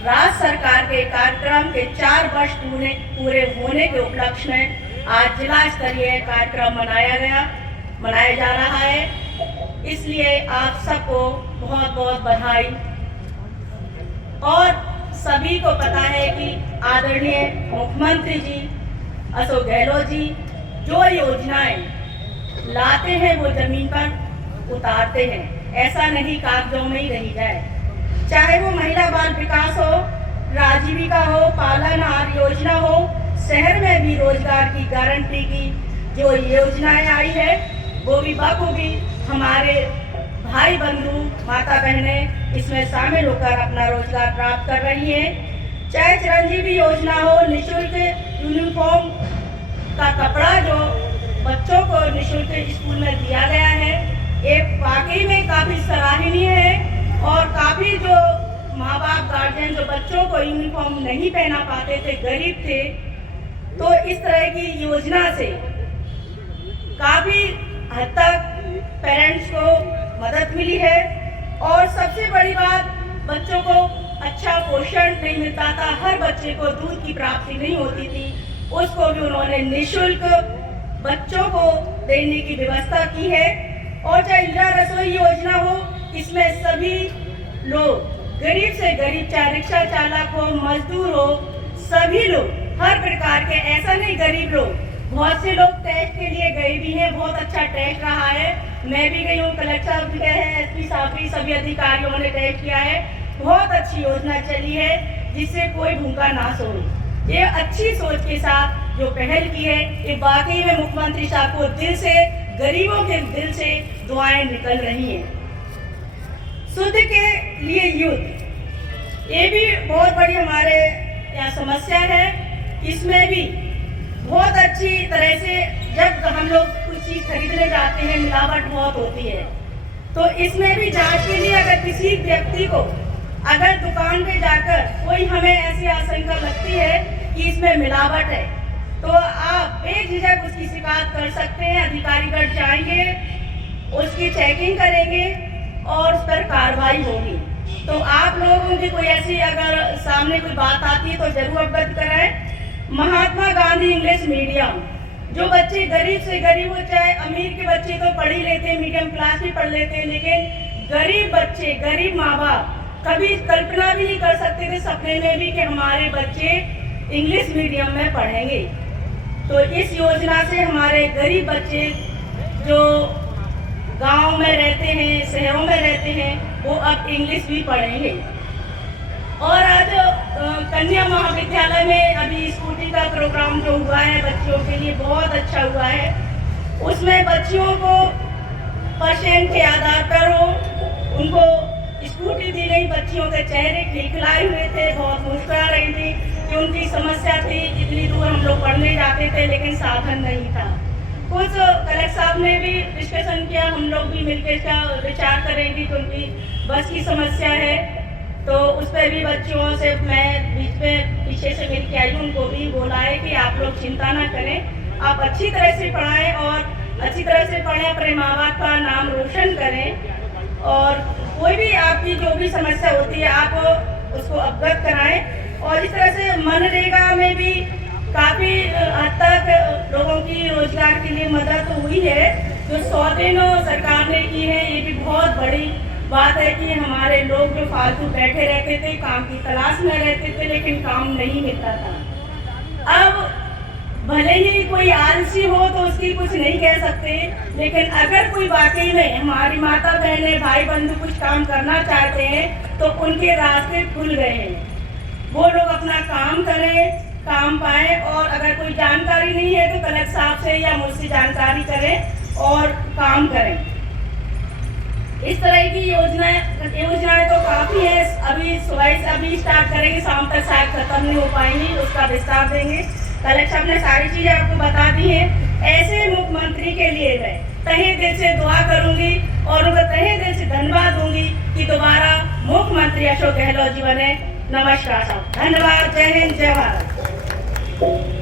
राज्य सरकार के कार्यक्रम के 4 वर्ष पूरे होने के उपलक्ष्य में आज जिला स्तरीय कार्यक्रम मनाया जा रहा है। इसलिए आप सबको बहुत बहुत बधाई। और सभी को पता है कि आदरणीय मुख्यमंत्री जी अशोक गहलोत जी जो योजनाएं लाते हैं वो जमीन पर उतारते हैं, ऐसा नहीं कागजों में ही रह जाए। चाहे वो महिला बाल विकास हो, राजीविका हो, पालनहार योजना हो, शहर में भी रोजगार की गारंटी की जो योजनाएं आई है वो भी बखूबी हमारे भाई बंधु माता बहनें इसमें शामिल होकर अपना रोजगार प्राप्त कर रही हैं। चाहे चिरंजीवी योजना हो, निःशुल्क यूनिफॉर्म का कपड़ा जो बच्चों को निःशुल्क स्कूल में दिया गया है, एक वाकई में काफी सराहनीय है। और काफी जो माँ बाप गार्जियन जो बच्चों को यूनिफॉर्म नहीं पहना पाते थे, गरीब थे, तो इस तरह की योजना से काफी हद तक पेरेंट्स को मदद मिली है। और सबसे बड़ी बात, बच्चों को अच्छा पोषण नहीं मिलता था, हर बच्चे को दूध की प्राप्ति नहीं होती थी, उसको भी उन्होंने निःशुल्क बच्चों को देने की व्यवस्था की है। और चाहे इंदिरा रसोई योजना हो, इसमें सभी लोग गरीब से गरीब, चाहे रिक्शा चालक हो, मजदूर हो, सभी लोग हर प्रकार के, ऐसा नहीं गरीब लोग, बहुत से लोग टेस्ट के लिए गए भी हैं, बहुत अच्छा टेस्ट रहा है। मैं भी गई हूँ, कलेक्टर साहब भी गए हैं, एसपी साहब भी, सभी अधिकारियों ने टेस्ट किया है। बहुत अच्छी योजना चली है जिससे कोई भूखा ना सोए। ये अच्छी सोच के साथ जो पहल की है, ये वाकई में मुख्यमंत्री साहब को दिल से, गरीबों के दिल से दुआएं निकल रही हैं। शुद्ध के लिए युद्ध, ये भी बहुत बड़ी हमारे यहाँ समस्या है। इसमें भी बहुत अच्छी तरह से जब हम लोग कुछ चीज़ खरीदने जाते हैं, मिलावट बहुत होती है, तो इसमें भी जांच के लिए अगर किसी व्यक्ति को अगर दुकान पे जाकर कोई हमें ऐसी आशंका लगती है कि इसमें मिलावट है, तो आप बेझिझक उसकी शिकायत कर सकते हैं। अधिकारीगण जाएंगे, उसकी चेकिंग करेंगे और उस पर कार्रवाई होगी। तो आप लोगों की कोई ऐसी अगर सामने कोई बात आती है तो जरूर अवगत कराएं। महात्मा गांधी इंग्लिश मीडियम, जो बच्चे गरीब से गरीब हो, चाहे अमीर के बच्चे तो पढ़ ही लेते हैं, मीडियम क्लास भी पढ़ लेते हैं, लेकिन गरीब बच्चे, गरीब माँ बाप कभी कल्पना भी नहीं कर सकते थे सपने में भी कि हमारे बच्चे इंग्लिश मीडियम में पढ़ेंगे। तो इस योजना से हमारे गरीब बच्चे जो गांव में रहते हैं, शहरों में रहते हैं, वो अब इंग्लिश भी पढ़ेंगे। और आज कन्या महाविद्यालय में अभी स्कूटी का प्रोग्राम जो हुआ है बच्चियों के लिए, बहुत अच्छा हुआ है। उसमें बच्चियों को परसेंट के आधार पर उनको स्कूटी दी गई। बच्चियों के चेहरे खिलखिलाए हुए थे, बहुत मुस्कुरा रही थी कि उनकी समस्या थी, इतनी दूर हम लोग पढ़ने जाते थे लेकिन साधन नहीं था। कुछ कलेक्टर साहब ने भी डिस्कशन किया, हम लोग भी मिलकर इसका विचार करेंगे कि उनकी बस की समस्या है, तो उस पर भी बच्चियों से मैं बीच में पीछे से मिल के आई हूँ, उनको भी बोला है कि आप लोग चिंता ना करें, आप अच्छी तरह से पढ़ाएं और अच्छी तरह से पढ़ें, अपने माँ बाप का नाम रोशन करें। और कोई भी आपकी जो भी समस्या होती है आप उसको अवगत कराएं। और इस तरह से मनरेगा में भी काफ़ी हद तक लोगों की रोजगार के लिए मदद हुई है। जो 100 दिन सरकार ने की है, ये भी बहुत बड़ी बात है कि हमारे लोग जो फालतू बैठे रहते थे, काम की तलाश में रहते थे लेकिन काम नहीं मिलता था। अब भले ही कोई आलसी हो तो उसकी कुछ नहीं कह सकते, लेकिन अगर कोई वाकई में हमारी माता बहनें, भाई बंधु कुछ काम करना चाहते हैं तो उनके रास्ते खुल गए हैं। वो लोग अपना काम करें, काम पाए। और अगर कोई जानकारी नहीं है तो कलेक्टर साहब से या मुझसे जानकारी करें और काम करें। इस तरह की योजनाएं तो काफ़ी है। अभी सुबह से अभी स्टार्ट करेंगे, शाम तक शायद खत्म नहीं हो पाएंगी, उसका विस्तार देंगे। कलेक्टर साहब ने सारी चीज़ें आपको बता दी हैं। ऐसे मुख्यमंत्री के लिए मैं तहे दिल से दुआ करूंगी और उनको तहे दिल से धन्यवाद दूंगी कि दोबारा मुख्यमंत्री अशोक गहलोत जी बने। नमस्कार साहब, धन्यवाद, जय हिंद, जय भारत।